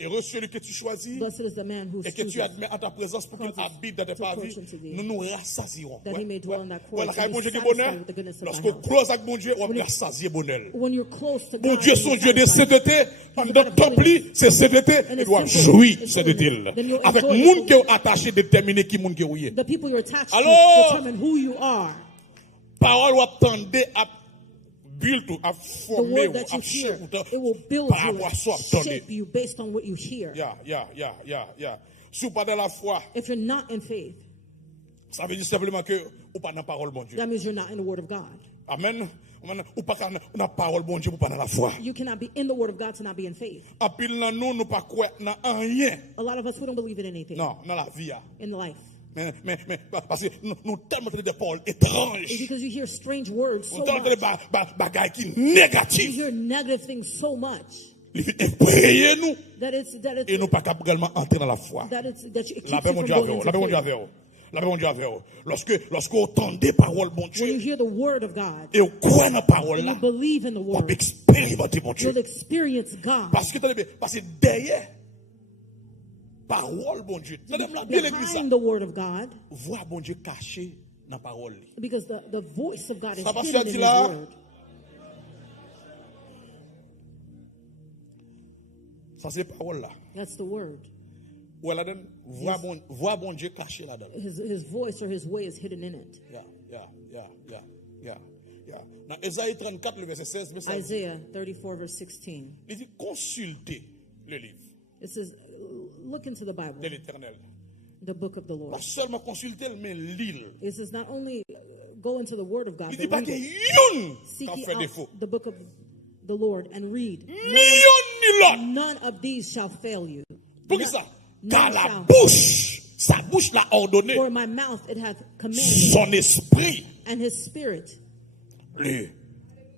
Heureux celui que tu choisis Blessed is the man who et que tu chooses admets en ta présence pour qu'il causes habite dans tes to pavis, approach unto thee, nous nous rassasierons. that he may dwell in thy courts, Voilà, and bon be Dieu qui est satisfied bonheur. with the goodness of thy Lorsqu'on house. close avec bon Dieu, on When va you- rassasier bonheur. When you're close to Bon God, Dieu, and son you're Dieu de satisfied, sainteté, He's dans God le of temple, holiness. c'est sainteté, And il it's doit simple, jouir it's sainteté. holiness. Then you'll Avec enjoy monde his qui est attaché, déterminé qui monde qui est. the people you're attached Alors- to determine who you are. Parole ou attendez à build à The former word ou that à you hear, faire it will build par you rapport à ça and attendez. shape you based on what you hear. Yeah. Si pas dans la foi, If you're not in faith, ça veut dire simplement que ou pas dans la parole bon Dieu. that means you're not in the word of God. Amen. Ou pas dans la parole bon Dieu ou pas dans la foi. You cannot be in the word of God to not be in faith. En pile dans nous pas croire dans rien. A lot of us, we don't believe in anything Non, dans la vie. in life. Mais parce que nous tellement des paroles étranges. It's because you hear strange words so Nous tellement much. des bagailles qui You négatifs. hear negative things so much Ils effrayent nous that et nous pas capables également entrer dans la foi. that it keeps La you paix from mon Dieu going avec vous. into La paix mon Dieu faith. avec vous. La paix mon Dieu avec vous. Lorsqu'on entend des paroles bon When you Dieu hear the word of God, et on croit dans la parole and là, you believe in the on peut word, expérimenter mon Dieu. you'll experience God. Parce que derrière parole bon Dieu. Bien l'église ça. Behind the word of God, Voir bon Dieu caché dans la parole. because the voice of God is Ça va hidden in sortir his là. word. Ça c'est parole là. That's the word. Ou là dedans voir bon Dieu caché là dedans. His voice or his way is hidden in it. Yeah. Dans Ésaïe 34 le verset 16, mais ça dit, Isaiah 34, verse 16. il dit consultez le livre It says, look into the Bible, de l'Éternel. the book of the Lord. Pas seulement consulter mais lire. It says not only go into the word of God, Il dit but pas read qu'il it. y a une Seek qui ye fait out défaut. the book of the Lord and read. Ni une ni l'autre. None of these shall fail you. Pour qui ça? Car None la shall. bouche, sa bouche l'a ordonné. For my mouth it hath commanded, Son esprit and his spirit le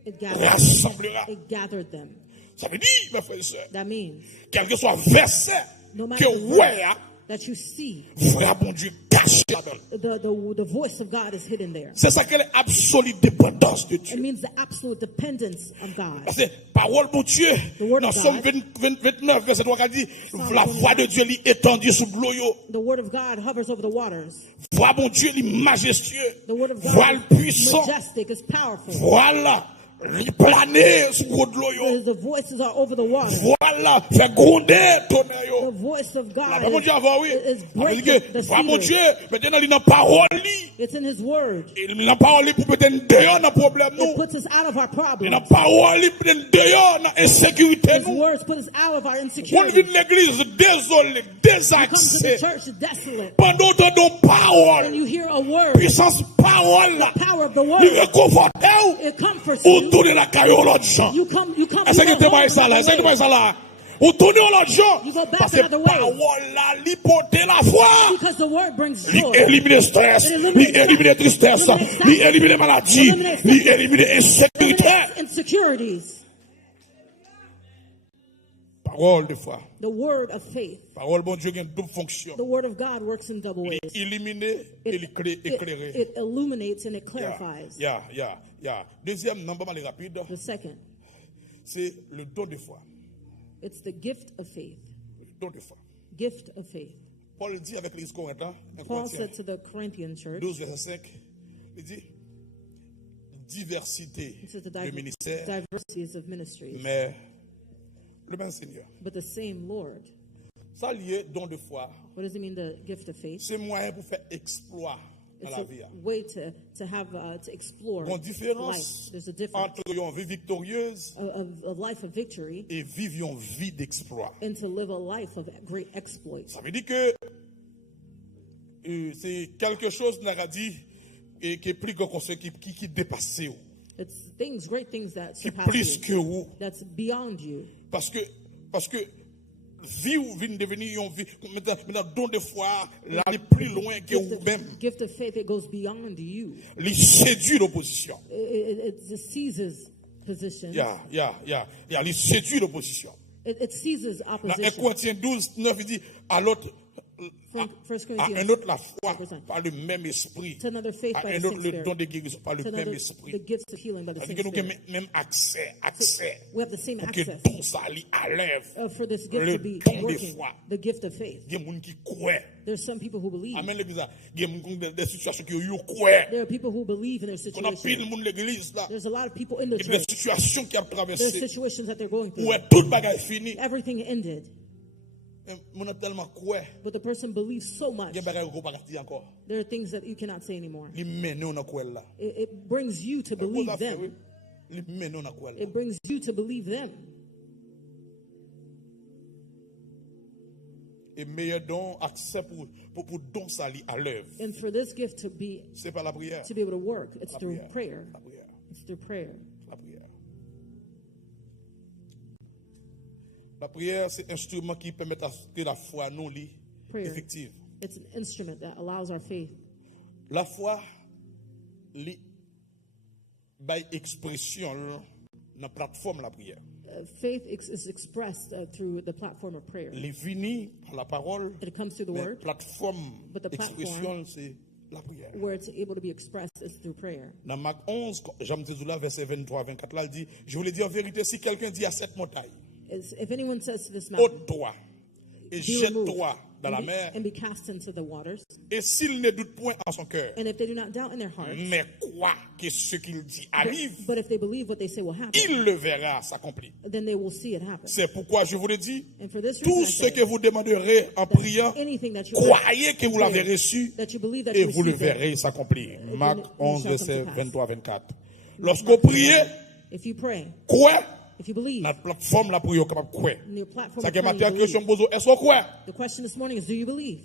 it gathered, rassemblera. it gathered them. Ça veut dire, mes frères et sœurs, That means quel que soit verset no matter que the ouais, verse that you see, frère bon Dieu caché là-dedans. the voice of God is hidden there. C'est ça qu'elle est absolue dépendance de It Dieu. means the absolute dependence of God. Parce que parole de Dieu, The word dans of Somme God. 29, verset 3, dit, Psalm la voix de Dieu est étendue sous l'eau. Yo. The word of God hovers over the waters. Voix mon Dieu, est majestueux. The word of Voix God le is puissant. majestic, is powerful. Voilà, il planer sous l'eau. Yo. The voices are over the water. Voilà, fait gronder tonnerre. The Yo. voice of La God voix mon Dieu avant, oui. is Ça veut breaking dire the que, voix mon cedars. Dieu, maintenant il n'a parole. It's in his word. Il n'a parole pour peut-être dehors dans problème. It Nous. puts us out of our Il n'a problems. parole pour peut-être dehors dans insécurité. His Nous. words put us out of our On vit insecurity. l'église désolé, You come to the désaxé. church desolate. Pendant que nos When paroles, you hear a word, puissance parole là, power of the il word, réconforte it comforts ou you. tourner la caillou l'autre gens. You come Est-ce que tu home vois ça là? another Est-ce que tu vois way. ça là? Ou tourner l'autre gens. You go back Parce que another way. parole là, lui porter la foi. Because the word brings Lui joy. éliminer stress, It lui eliminates éliminer tristesse, eliminates lui éliminer maladie, eliminates lui éliminer insécurité. Eliminates insecurities. Parole de foi. The word of faith. Parole bon Dieu a une double fonction. The word of God works in double ways. Éliminer et éclairer. It illuminates and it clarifies. Yeah. Deuxième, non pas mal rapide, The second, c'est le don de foi. it's the gift of faith. Le don de foi. Gift of faith. Paul dit avec l'Église corinthienne, Paul said to the Corinthian church, 12, verset 5, il dit, diversité It says the de ministères, diversities of ministries. mais le même Seigneur. But the same Lord. Ça lié don de foi, What does it mean, the gift of faith? c'est moyen pour faire exploit dans It's la a vie. way to have to explore Une life. différence There's a difference entre une vie victorieuse of a life of victory et vivre une vie d'exploit. and to live a life of great exploits. Ça veut dire que c'est quelque chose qu'on a dit et qui est plus grand que ce qui dépasse vous, It's things, great things that qui est surpass plus you, que vous. that's beyond you. Parce que vie ou vient devenir une vie. Maintenant, don de foi, là, est plus loin que vous-même. Gift of faith, it goes beyond you. Il séduit l'opposition. It seizes position. Il séduit l'opposition. It seizes Dans 1 opposition. Corinthiens 12, 9, il dit à l'autre. First À Corinthians, un autre la foi par le même esprit. to another faith À by un the autre same le Spirit. don de guérison par le To même another, esprit. the gifts of healing by the C'est-à-dire same que nous Spirit. avons même accès We have the same pour que access don ça lit à l'œuvre. for this gift Le to be don de working. foi. The gift of faith. Il y a des gens qui croient. There's some people who believe. Amen l'église. Il y a des situations qui croient. There are people who believe in their On a pile situation. de monde l'église là. There's a lot of people in the Il y a des church. situations qui ont There's traversé. situations that they're going Où through. est toute bagaille finie. Everything ended. On a tellement croit. But the person believes so much. Il y a des bagailles qu'on pas dire encore. There are things that you cannot say anymore. Il mène on a croit là. It brings you to believe them. Il mène on a croit là. It brings you to believe them. Et meilleur don, accès pour don ça lit à l'œuvre. And for this gift to be C'est pas la prière. able to work, it's La through prière. prayer. La prière. It's through prayer. La prière. La prière, c'est un instrument qui permet que la foi nous lit Prayer. effective. It's an instrument that allows our faith. La foi lit by expression dans la plateforme la prière. Faith is expressed through the platform of prayer. Les finis par la parole, It comes through the mais word. plateforme But the platform- expression c'est la prière. Where it's able to be expressed is through prayer. Dans Marc 11, Jean là, verset 23-24, là, il dit, je vous le dis en vérité, si quelqu'un dit à cette montagne, If anyone says to this mountain, ôte-toi et be removed jette-toi dans la mer, and be cast into the waters, et s'il ne doute point en son cœur, and if they do not doubt in their hearts, mais croit que ce qu'il dit arrive, but if they believe what they say will happen, il le verra s'accomplir. then they will see it happen. C'est pourquoi je vous le dis, And for this tout reason, I ce say que vous demanderez en priant, anything that you croyez que vous pray, l'avez reçu that you believe that et you vous le receive it, verrez s'accomplir. Marc it shall 11, come to verset pass. 23-24. Lorsqu'on prie, if you pray, quoi? if you believe, Notre plateforme la prière capable de croire. in your platform Ça of que prayer, matin you question believe. bozo, est-ce qu'on croit? The question this morning is, do you believe?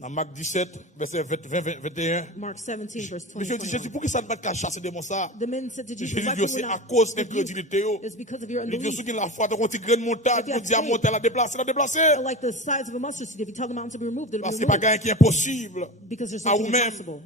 Dans Marc 17, verset 21. Mark 17, verse 20. Monsieur dit, Jésus, pour qui ça ne va pas chasser des mots ça? The men said to Jesus, Jésus why dit, can we c'est à not cause de rebuke? l'incrédulité. It's because of your Il dit, unbelief. ceux qui la foi, donc on dit, graine montagne, If you on have dit à faith, monter, la déplacer, la déplacer. like the size of a mustard seed, if you tell the mountain to be removed, it'll Parce be que c'est pas removed. gain qui est impossible. Because there's À something vous-même. impossible.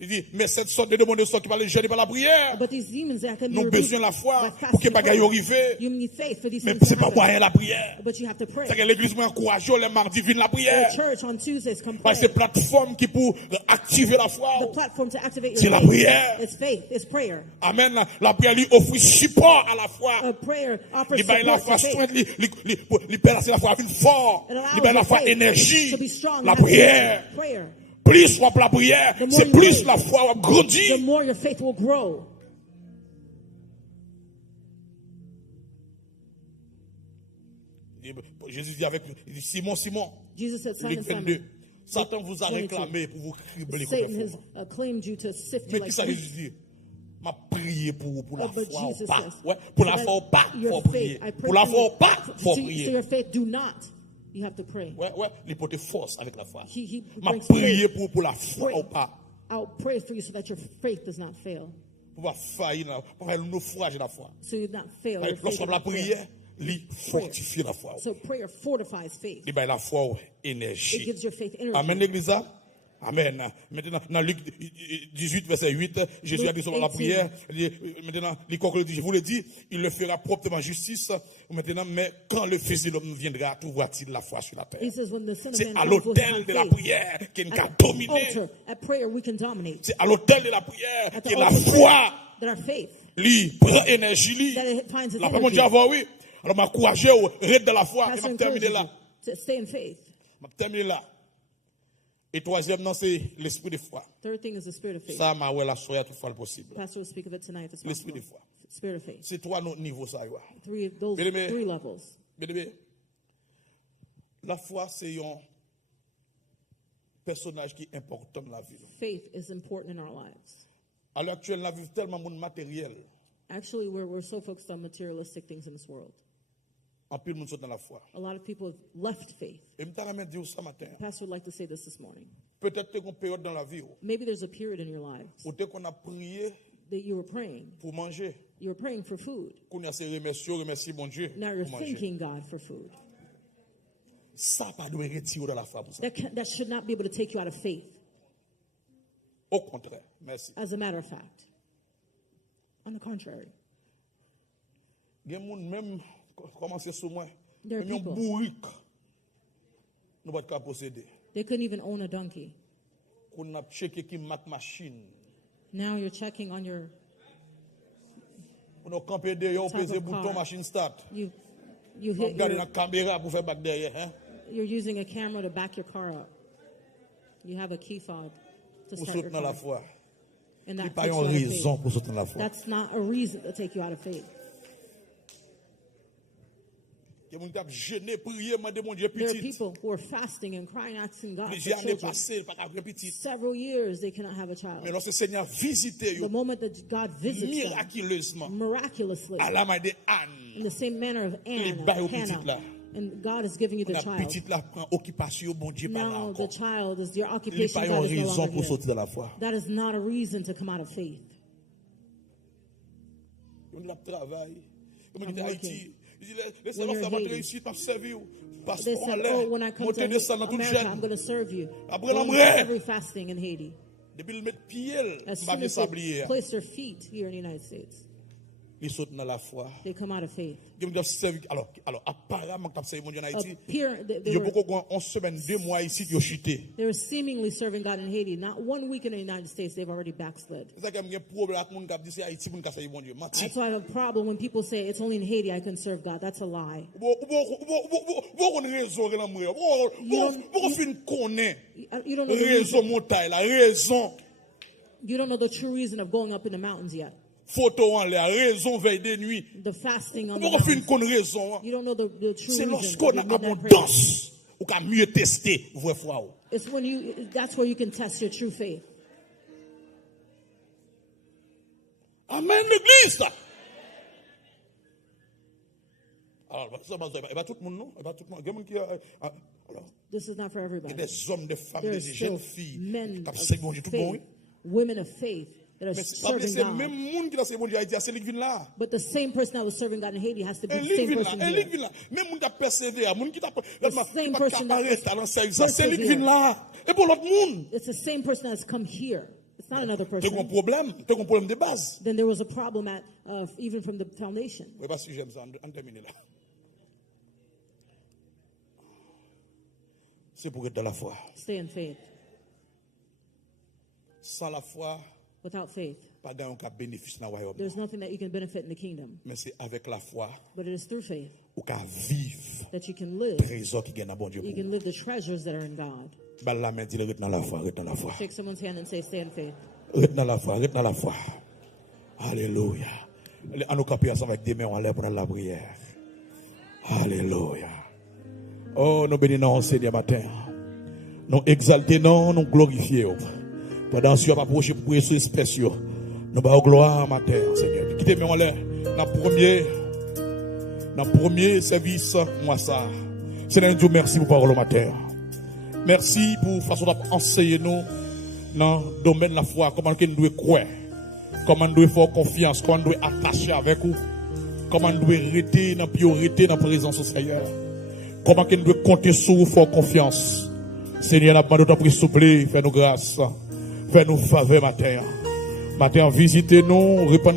Il dit, mais cette sorte de demande qui va le jeûner par la prière, But these demons that can be nous avons removed besoin de la foi by pour que fasting and bagaille prayer. arrive. You need faith for these Mais things c'est to pas happen. moyen la prière. But you have to pray. C'est que l'église m'a encouragé les mardis viennent la prière. The church on Tuesdays come pray. Parce que c'est plateforme qui pour activer la foi. The platform to activate C'est your la faith. prière. It's faith. It's prayer. Amen. La prière lui offre support à la foi. A prayer offers Il baille la foi support to faith. strength, il placer la foi avec fort. It allows Il baille la your foi faith énergie. to be strong. La and have prière. energy. Prayer. Plus on la prière, The more c'est you plus pray, la foi va The grandir. more your faith will grow. Jésus dit avec lui, il dit Simon, Simon, Jesus said, Simon, Luc 22, Simon, Satan vous a 22. réclamé pour vous cribler comme Satan un has fou. claimed you to sift you Mais like qui ça wheat. Jésus dit? M'a prié pour la But foi ou Jesus pas. says, Ouais, pour la so foi ou that pas, your faut faith, prier. I pray Pour la for foi you. ou pas, faut So prier. your faith, do not. You have to pray. Ouais, il porte force avec la foi. He M'a brings prié faith. pour la foi ou pas. I'll pray for you so that your faith does not fail. Pour pas faillir, pour faire le naufrage de la foi. So you not fail. Your faith Lorsqu'on will la not fail. prière, il fortifie la foi. So prayer fortifies faith. Il la foi It énergie. gives your faith energy. Amen, l'église. Amen. Maintenant, dans Luc 18, verset 8, Jésus a dit sur la 18. prière, maintenant, je vous le dis, il le fera proprement justice. Maintenant, mais quand le Fils de l'homme viendra, trouvera-t-il la foi sur la terre? He says when the Son of C'est Man à comes, will he l'autel have de la faith? prière qu'il At a the dominé. altar, at prayer, we can dominate. C'est à l'autel de la prière At que the la altar of foi, prayer, that our faith, lui, prend énergie, lui. that it finds its La energy. première dit avant, oui. Alors, m'a encouragé au reste de la foi. Et Pastor m'a terminé encourages là. you to stay in faith. M'a terminé là. Et troisième, c'est l'esprit de foi. Third thing is the spirit of faith. Ça, ma ouais, la soirée, tout fois le possible. Pastor will speak of it tonight. If it's L'esprit possible. de foi. Spirit of faith. C'est trois notre niveau, ça. Those Bien-aimé. three levels. Bien-aimé, la foi, c'est un personnage qui est important dans la vie. Faith is important in our lives. À l'heure actuelle, la vie est tellement monde matériel. Actually, we're so focused on materialistic things in this world. En plus, monde sont dans la foi. A lot of people have left faith. Et je me dire ça matin. Pastor would like to say this morning. Peut-être qu'il y a une période dans la vie Maybe there's a period in your lives où dès qu'on a prié that you were praying. pour manger, You were praying for food. qu'on a ces remercier mon Dieu Now you're pour manger. thanking God for food. Ça pas doit retirer dans la foi pour ça. That should not be able to take you out of faith. Au contraire, merci. As a matter of fact. On the contrary. Il y a des gens même commencer sur moi. There are Même un people. bourrique. Nous pas de posséder. They couldn't even own a donkey. Qu'on a checké qui mat machine. Now you're checking on your, On a campé derrière, on Type pèse of bouton car. machine start. you On hit regarde la caméra pour faire back derrière, hein. you're using a camera to back your car up. You have a key fob to Pour start your sauter dans la car. foi. And Il n'y a that pas takes you une out of raison faith. pour sauter dans la foi. That's not a reason to take you out of faith. Il y a des gens qui ont gêné, prié, demandé mon Dieu There are petit. people who are fasting and crying, asking God Plusieurs for années children. passées, pas qu'à petit. Several years they cannot have a child. Mais lorsque le Seigneur visite, The moment that God visits them, miraculeusement, miraculously, à la main de in Anne, the same manner of Les Anne, bails au petit là. Hannah, and God is giving you the la child. petite là prend occupation, bon Dieu, par là Now the encore. child is your Il n'y a occupation. pas God une is no raison longer pour here. sauter dans la foi. That is not a reason to come out of faith. On a travail. Comme I'm dit Haïti, working. il dit, laissez When moi you're faire Haiti, votre ici, tu as servi. They Passeport en said, l'air, oh, when I come to monter descendre dans toute America, I'm chaîne. going to serve you. Après, Going l'homme to every fasting in Haiti. Depuis le mettre pied, As il soon m'a as sablier. they place their feet here in the United States, Il saute dans la foi. they come out of faith. Alors, apparemment, tu as servi mon Dieu en Haïti. They Il y a beaucoup de 11 semaines, 2 mois ici, ils ont chuté. were seemingly serving God in Haiti. Not 1 week in the United States, they've already backslid. C'est ça qu'il y a un problème avec les gens qui disent Haïti, pour nous servir mon Dieu. Menti. That's why I have a problem when people say it's only in Haiti I can serve God. That's a lie. Pourquoi une raison dans moi? Pourquoi fin connaît You don't know the raison reason. montagne la raison You don't know the true reason of going up in the mountains yet. photo en l'air raison veille de nuit. The fasting on the Pourquoi fin mountains. connaît raison? You don't know the true C'est reason. lorsqu'on the a midnight prayer. abondance ou qu'a mieux tester vraie foi. It's when that's where you can test your true faith. Amen l'église. Alors, ça va tout le monde non? Va tout le monde. Il y a des gens qui alors This is not for il y a everybody. des hommes, des femmes, There des are still jeunes filles men qui of servent bon Dieu tout bon. faith, women of faith that are Mais serving c'est le God. même monde qui a servi bon Dieu à Haïti, c'est l'église là. But the same person that was serving God in Haiti has to be Et the same l'église person là, et here. l'église là. Même monde qui a persévéré, monde qui t'a same person that was dans service, c'est l'église persevered. là. Et pour l'autre monde, It's the same person that has come here. It's not another tu as un person. problème de base. Then there was a problem at even from the foundation. Oui, parce que j'aime ça, on termine là. C'est pour être dans la foi. Stay in faith. Sans la foi, Without faith, pas d'un cas bénéfice dans le royaume. there's nothing that you can benefit in the kingdom. Mais c'est avec la foi But it is through faith ou qu'à vivre that you can live. trésor qui gagne dans bon Dieu. You can live the treasures that are in God. Balle la main, dis-le, reste dans la foi, reste dans la foi. Shake someone's hand and say, stay in faith. Reste dans la foi, reste dans la foi. Alléluia. À nous camper ensemble avec des mains en l'air pour la prière. Alléluia. Oh, nous bénissons Seigneur matin. Nous exaltons, nous glorifions. Pendant que tu vas approcher pour prier sur l'espèce, nous allons gloire matin, Seigneur. Quittez mes mains en l'air. Dans le premier service, moi ça. Seigneur, Dieu, merci pour parole matin. Merci pour la façon d'enseigner nous dans le domaine de la foi. Comment nous devons croire. Comment nous devons faire confiance. Comment nous devons attacher avec vous. Comment nous devons rester dans la priorité, dans la présence du Seigneur. Comment nous devons compter sur vous, faire confiance. Seigneur, nous demandons de s'il vous plaît, fais-nous grâce. Fais-nous faveur matin. Matin, visitez-nous, répondez